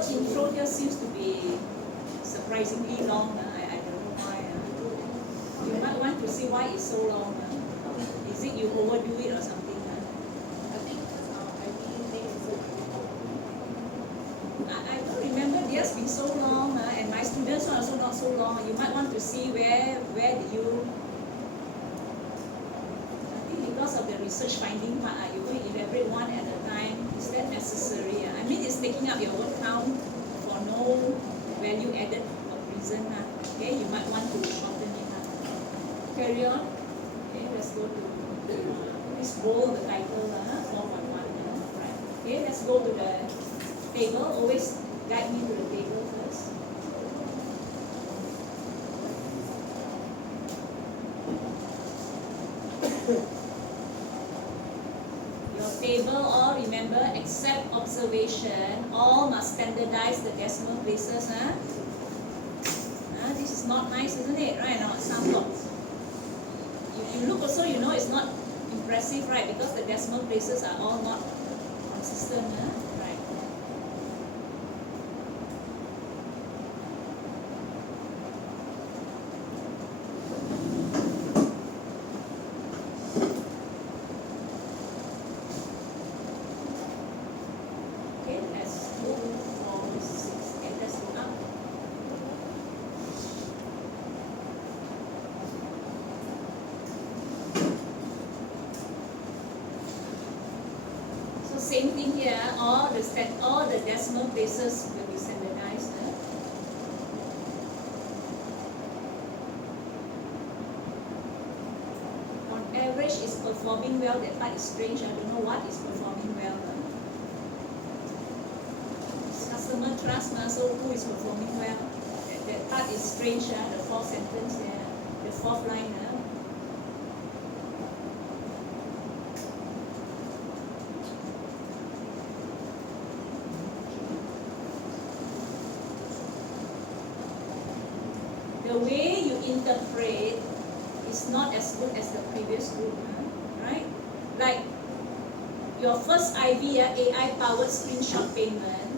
word intro just seems to be surprisingly long. I don't know why. You might want to see why it's so long. Is it you overdo it or something? I think because our ID name is so I don't remember theirs being so long, and my students are also not so long. You might want to see where did you. I think because of the research finding part, you're going to elaborate one at a time. Is that necessary? I mean, it's taking up your word count for no value added reason. Okay, you might want to shorten it. Carry on. Okay, let's go to please bold the title. 4.1. Right. Okay, let's go to the table. Always guide me to the table first. Your table, all remember, except observation, all must standardize the decimal places. This is not nice, isn't it? Right now, some blocks. You look also, you know it's not impressive, right? Because the decimal places are all not consistent. Right. Okay, let's go for 6. Okay, let's go up. So same thing here. All the decimal places will be standardized. On average, is performing well. That part is strange. I don't know what is performing well. It's customer trust, so who is performing well? That part is strange. The fourth sentence there, the fourth line. The way you interpret is not as good as the previous group, right? Like your first IV, AI-powered screenshot payment,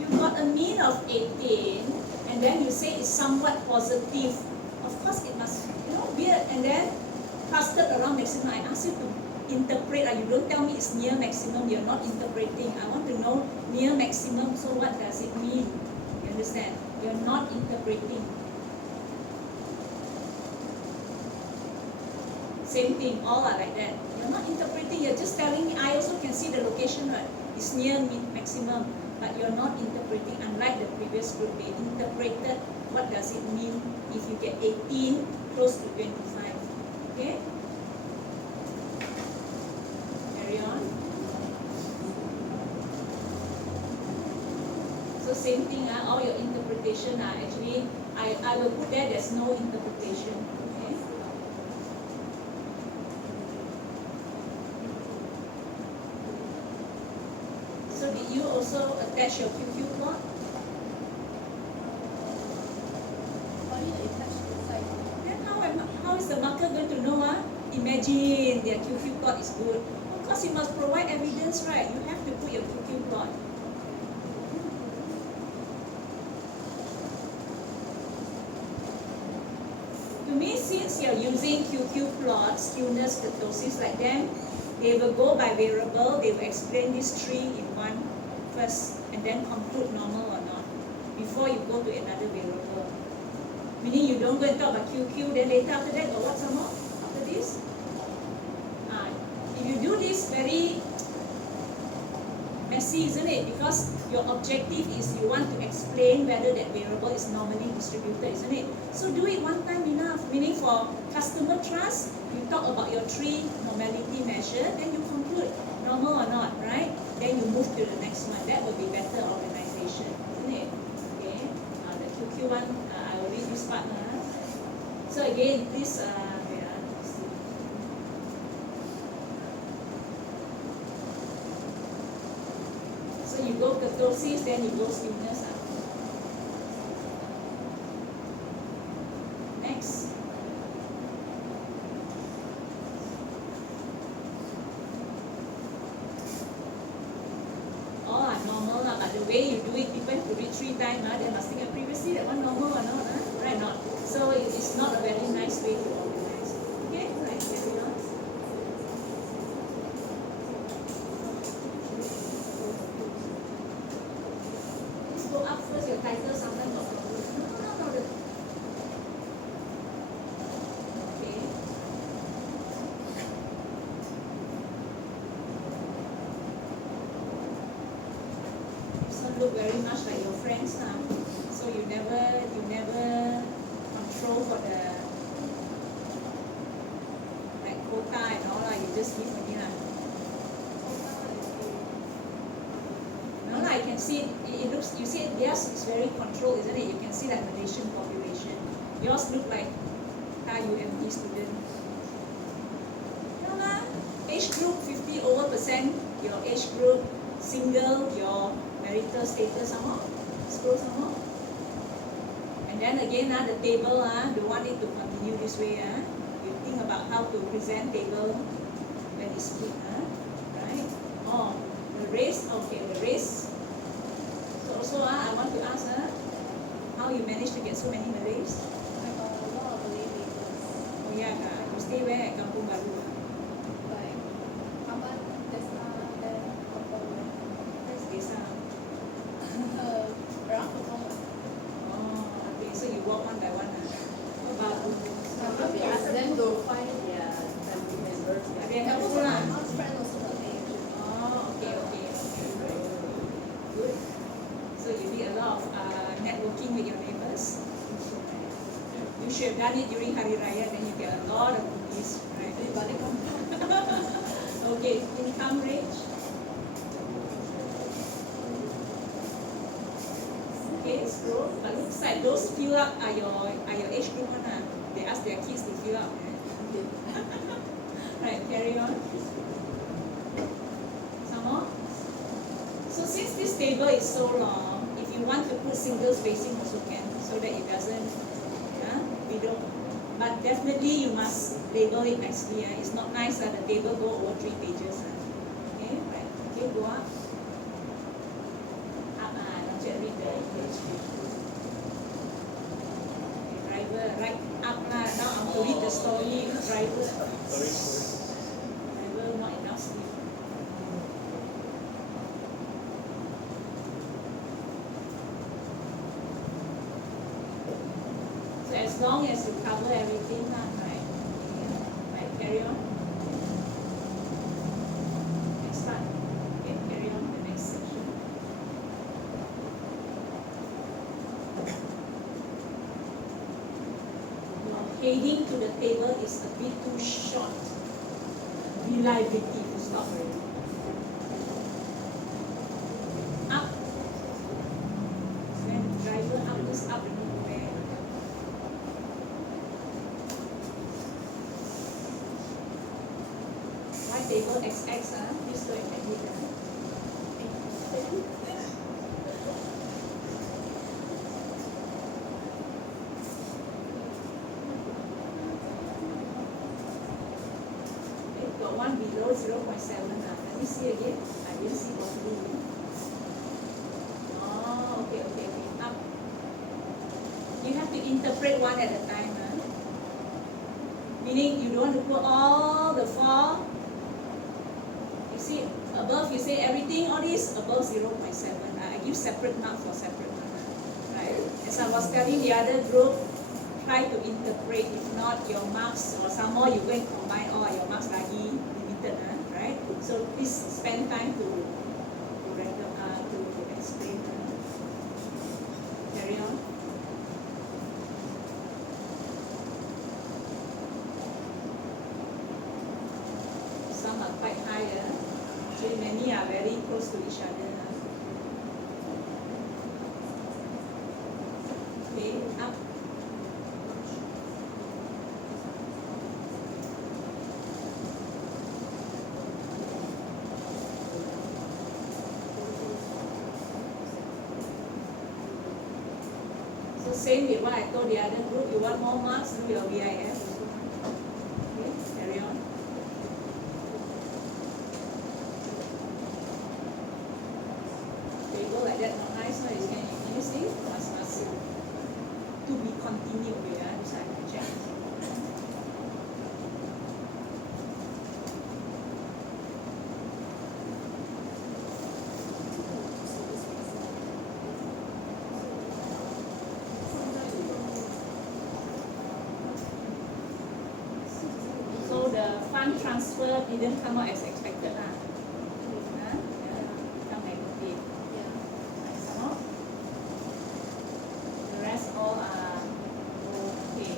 you got a mean of 18, and then you say it's somewhat positive. Of course, it must, weird. And then clustered around maximum. I ask you to interpret. You don't tell me it's near maximum. You're not interpreting. I want to know near maximum. So what does it mean? You understand? You're not interpreting. Same thing, all are like that. You're not interpreting, you're just telling me, I also can see the location, right? It's near maximum, but you're not interpreting, unlike the previous group. They interpreted what does it mean if you get 18 close to 25. Okay? Carry on. So same thing, all your interpretation are actually, I will put there's no interpretation. Okay? So did you also attach your QQ plot? Then how is the marker going to know? Imagine their QQ plot is good. Of course, you must provide evidence, right? You have to put your QQ plot. To me, since you're using QQ plots, skewness, kurtosis like them, they will go by variable. They will explain these three in one first, and then conclude normal or not before you go to another variable. Meaning you don't go and talk about QQ, then later after that, or what some more after this? If you do this, very messy, isn't it? Because your objective is you want to explain whether that variable is normally distributed, isn't it? So do it one time enough. Meaning for customer trust, you talk about your three normality measure, then you conclude normal or not, right? Then you move to the next one. That will be better organization, isn't it? Okay. The QQ one, I will read this part. So again, this so you go kurtosis, then you go skewness. Next. All way you do it, people have to read 3 times, they must think previously that one normal or not, right? Not. So it's not a very nice way to organize. Okay, right, carry on. Please go up first, your title sometimes got problem. No. Okay. Look very much like your friends now, so you never control for the like quota and all lah. You just give only lah. No lah, I can see it looks. You see theirs is very controlled, isn't it? You can see that Malaysian population. Yours look like UMT student. No lah, age group 50% your age group, single your marital status some more, scroll some more. And then again, the table, don't want it to continue this way. You think about how to present table when it's split, right? Oh, the race, okay, the race. So also, I want to ask how you managed to get so many Malays? I got a lot of Malay neighbors. Oh yeah, you stay where at Kampung Baru? Like, Aman, Desa, then Kampung. That's Desa. Around Kampung. Oh, okay, so you walk one by one. Baru. We ask them to find their family members. Are they helpful lah? My mom's friend also Malay. Oh, okay. Good. So you did a lot of networking with your neighbors. You should have done it during Hari Raya, then you get a lot of goodies, right? Okay, income range. Okay, scroll. But looks like those fill up are your age group one. They ask their kids to fill up. Right, carry on. Some more. So since this table is so long, if you want to put single spacing also can, so that it doesn't, but definitely you must label it nicely. It's not nice that the table go over 3 pages. Okay, right. Okay, go up. Up, not yet read the English. Okay, driver, right up lah. Now I'm to read the story. Driver. Driver, not enough sleep. As long as you cover everything, right? Right, carry on. Next one. Okay, carry on the next section. Your heading to the table is a bit too short. Reliability to stop already. Up. Then driver up is up. Table XX, please go and edit. Got one below 0.7. Let me see again. I didn't see properly. Oh, okay. Up. You have to interpret one at a time. Meaning you don't want to put all the 4. See, above you say everything, all this above 0.7. I give separate mark for separate mark. Right? As I was telling the other group, try to interpret. If not, your marks or some more, you go and combine all your marks lagi limited, right? So please spend time to explain. Carry on. Some are quite high. Many are very close to each other. Okay, up. So same with what I told the other group, you want more marks, do your VIF. Okay, carry on. Like that, no? didn't come out as expected lah. Huh? Yeah. Become negative. Yeah. Right, some more. The rest all are okay.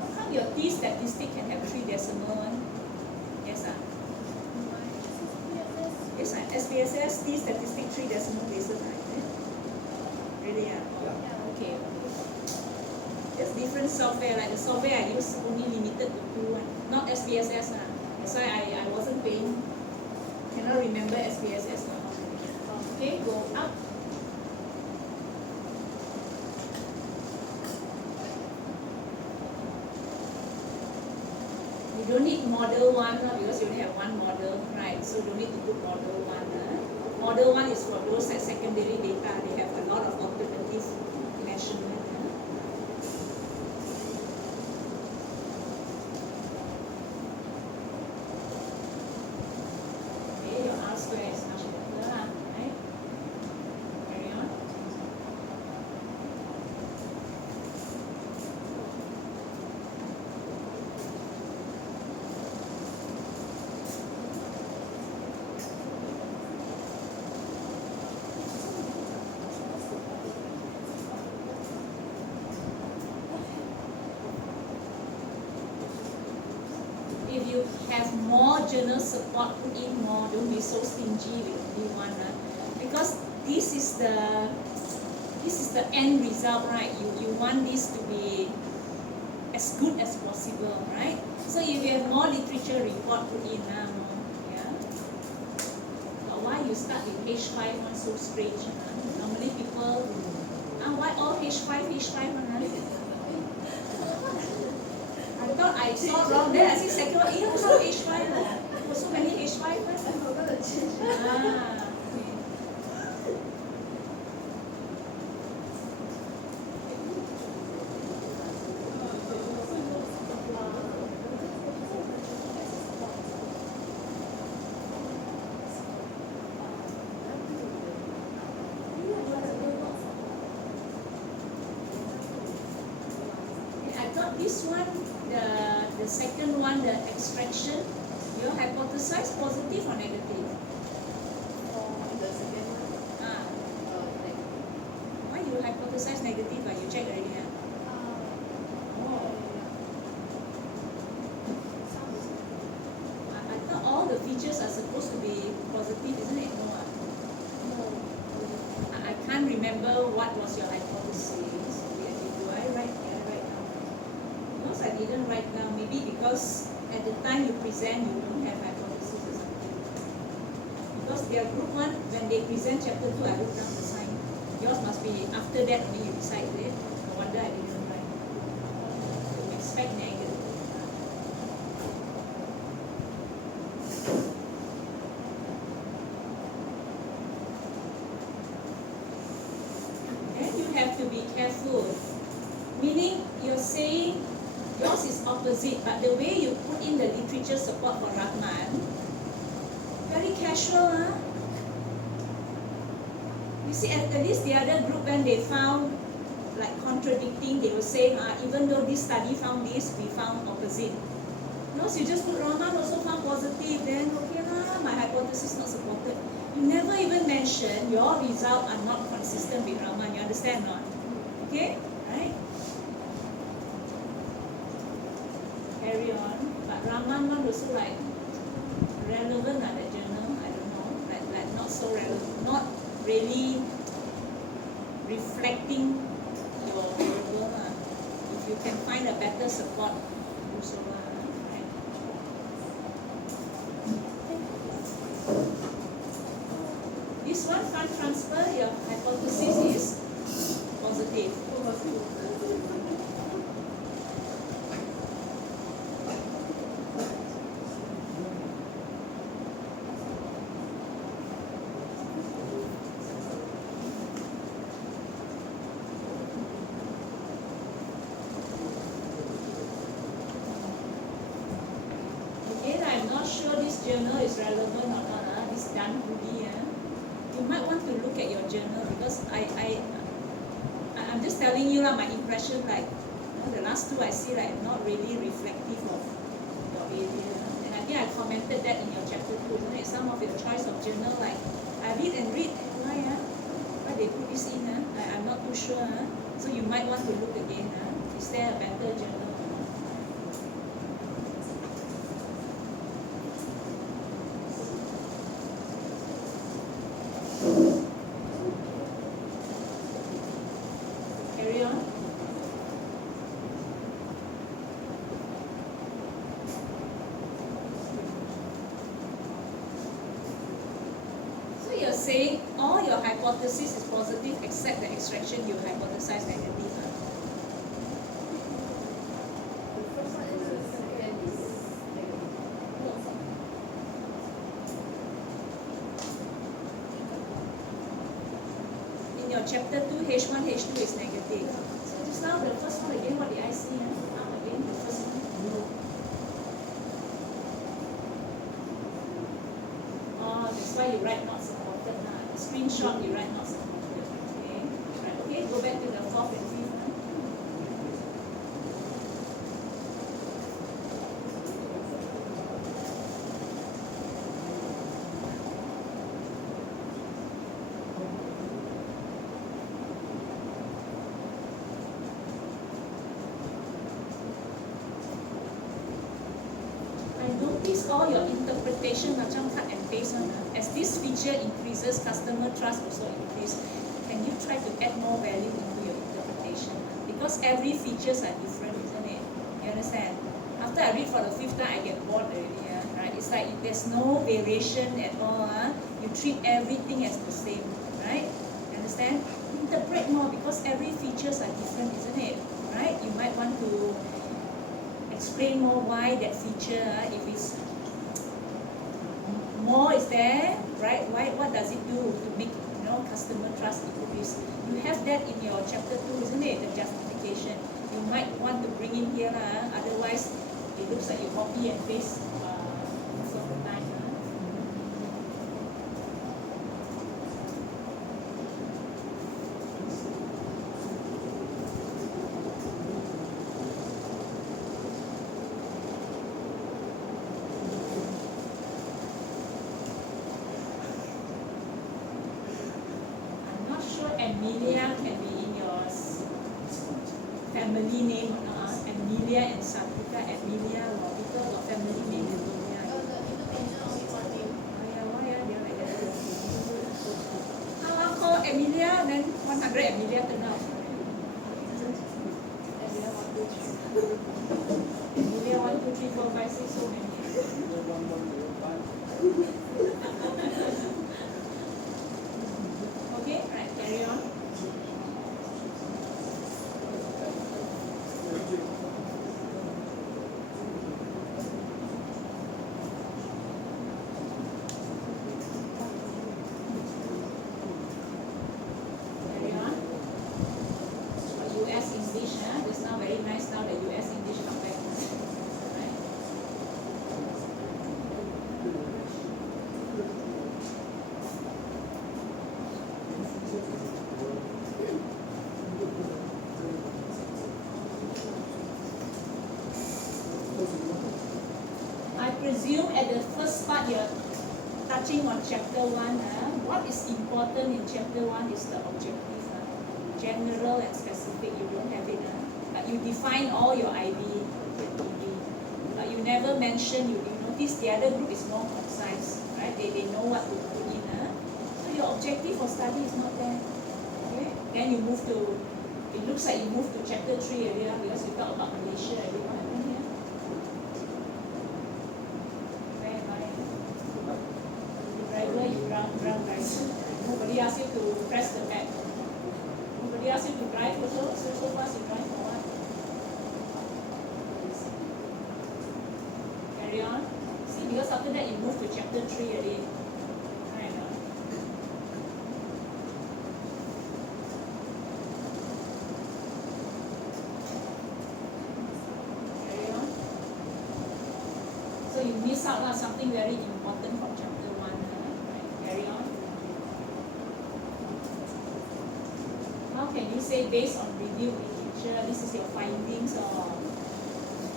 How come your T statistic can have 3 decimal one? Yes ah. My SPSS. Yes ah. SPSS T statistic 3 decimal places ah. Is it? Really ah? Oh, Yeah. okay. There's different software. Like the software I use only limited to 2 one. Not SPSS ah. That's why I wasn't paying. Cannot remember SPSS now. Okay, go up. You don't need model 1 because you only have one model, right? So you don't need to put model 1. Model 1 is for those at secondary data. They have a lot of alternative measurement. Okay, your R square is much better, right? Carry on. If you have more journal support, put in more. Don't be so stingy with only one. Because this is the end result, right? You want this to be as good as possible, right? So if you have more literature report, put in more. Yeah. But why you start with H5 one so strange? Normally people, why all H5 one? I thought I saw wrong. Then I see second one, also H5. Also many H5. I forgot to change. Ah. I thought this one, the second one, the extraction, you hypothesize positive or negative? The second one, Ah, like, why you hypothesize negative? You check already. I thought all the features are supposed to be positive, isn't it? No. I can't remember what was your hypothesis. Do I write? Did I write down? Because I didn't write down. Maybe because at the time you present, you don't have hypothesis or something. Because their group one, when they present chapter 2, I wrote down the sign. Yours must be after that only you decide it. No wonder I didn't write. You expect negative. Then you have to be careful. Meaning you're saying yours is opposite, but the way you put in the literature support for Rahman, very casual. You see, at least the other group, when they found like contradicting, they were saying, even though this study found this, we found opposite. Yours, you just put Rahman also found positive, then okay lah, my hypothesis not supported. You never even mention your results are not consistent with Rahman. You understand or not? Okay, right? Carry on. But Rahman one also like relevant that journal. I don't know. Like not so relevant. Not really reflecting your variable. If you can find a better support, do so. Right? This one, fund transfer, your hypothesis is positive. Again, I'm not sure this journal is relevant or not. This done fully. You might want to look at your journal because I'm just telling you lah, my impression, like The last two I see like not really reflective of your area. And I think I commented that in your chapter 2, isn't it? Some of your choice of journal, like I read and read, why why they put this in? I'm not too sure. So you might want to look again. Is there a better journal? Carry on. So you're saying all your hypothesis is positive except the extraction you hypothesize negative. The first one and the second is negative. In your chapter 2, H1, H2 is negative. So just now the first one again, what did I see? Now again, the first one. Oh, that's why you write not supported. The screenshot you write not supported. Okay. Right. Okay, go back to the fourth and fifth one. I notice all your interpretation macam cut and paste one. As this feature increases, customer trust also increase. Can you try to add more value into your interpretation? Because every features are different, isn't it? You understand? After I read for the fifth time, I get bored already. Right? It's like there's no variation at all. You treat everything as the same, right? You understand? Interpret more because every features are different, isn't it? Right? You might want to explain more why that feature, if it's more is there, right? Why? What does it do to make customer trust increase? You have that in your chapter 2, isn't it? The justification. You might want to bring in here, otherwise it looks like you copy and paste most of the time. Amelia can be in your family name or not. Amelia and Satika. Amelia, or people got family name Amelia. Itu mention only one name. Oh yeah, why they are like that? I'll call Amelia, then 100 Amelia turn out. Amelia 1, 2, 3, 4, 5, 6, so many. Okay, right, carry on. Carry on. US English, just now very nice. Now the US English come back. Right. I presume at the first part you're touching on chapter 1. What is important in chapter 1 is the objective. General and specific, you don't have it. But you define all your IB, but you never mention, you notice the other group is more concise, right? They know what to put in. So your objective for study is not there. Okay? Then you move to, it looks like you move to chapter 3 area because you talk about Malaysia. What happened here? Where am I? The driver, you ground driver. Nobody asked you to press the map. Nobody asked you to drive also. So fast you drive for what? Carry on. See, because after that you move to chapter 3 already. Right. Carry on. So you miss out something very important from chapter 1. Right. Carry on. How can you say based on review literature? teacher, this is your findings, or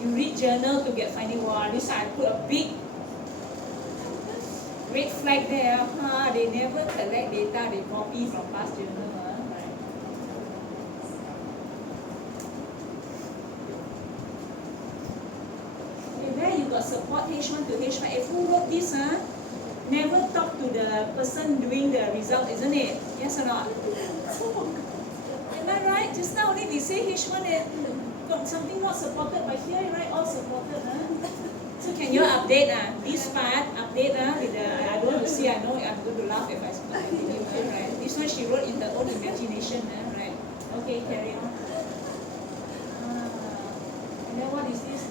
you read journal to get finding. Wow, this I put a big red flag there. They never collect data, they copy from past journal. Right. Okay, where you got support H1 to H5. If who wrote this, never talk to the person doing the result, isn't it? Yes or not? Am I right? Just now only we say H1 got something not supported, but here you write all supported. So can you update this part, update with the, I don't want to see, I know I'm going to laugh if I continue, right? This one she wrote in her own imagination, right? Okay, carry on. And then what is this?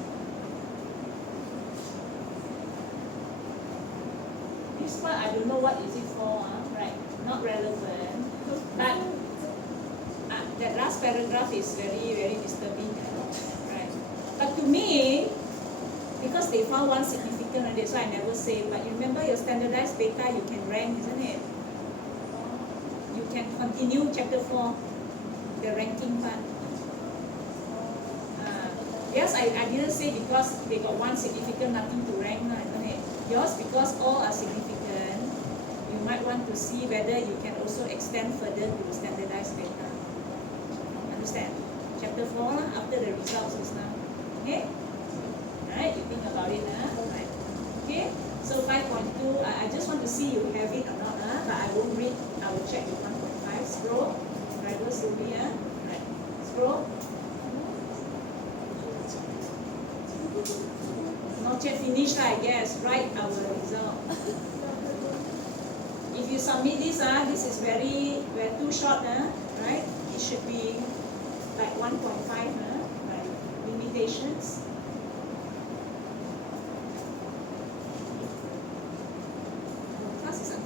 This part I don't know what is it for, right? Not relevant. But that last paragraph is very, very disturbing, right? But to me, because they found one significant, and that's why I never say, but you remember your standardized beta, you can rank, isn't it? You can continue chapter 4, the ranking part. Yes, I didn't say because they got one significant, nothing to rank, isn't it? Yours, because all are significant, you might want to see whether you can also extend further to the standardized beta. Understand? Chapter 4, after the results is now. Okay? Right, you think about it, right? Okay, so 5.2, I just want to see you have it or not, but I won't read, I will check with 1.5. Scroll, driver slowly, right? Scroll. Not yet finished, I guess. Write our result. If you submit this, this is we're too short, right? It should be like 1.5, right? Limitations.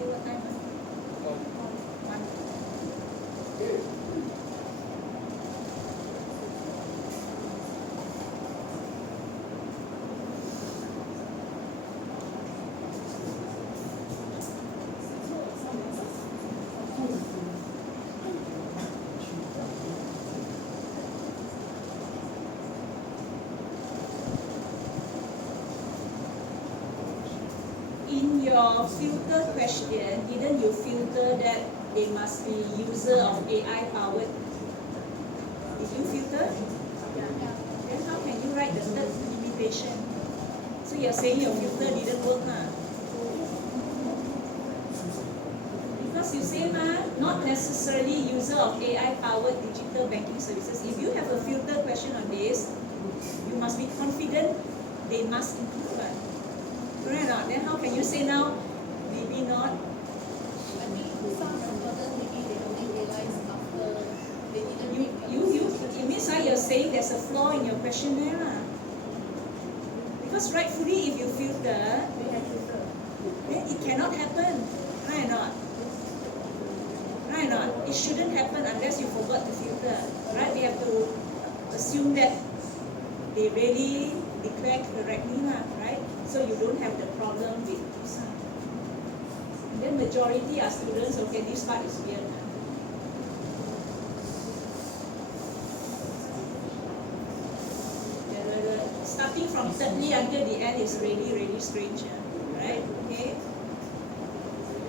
What time? 1. In your filter question, didn't you filter that they must be user of AI powered? Did you filter? Then how can you write the third limitation? So you're saying your filter didn't work, Because you say, not necessarily user of AI powered digital banking services. If you have a filter question on this, you must be confident they must include. Correct or not? Then how can you say now, maybe not? I think some supporters maybe they only realize after they didn't make It means you're saying there's a flaw in your questionnaire. Because rightfully, if you filter, then it cannot happen. Right or not? Right or not? It shouldn't happen unless you forgot to filter. Right? We have to assume that they really declared correctly, right? So you don't have the problem with this. And then majority are students, okay, this part is weird. Starting from thirdly until the end is really, really strange, right? Okay.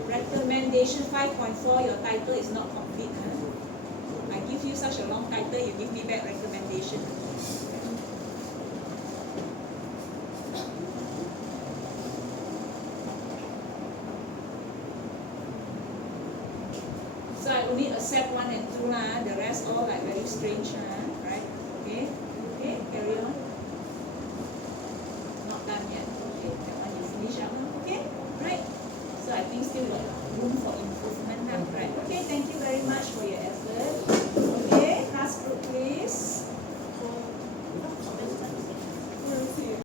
Recommendation 5.4, your title is not complete. I give you such a long title, you give me back recommendation. So I only accept 1 and 2, the rest all like very strange.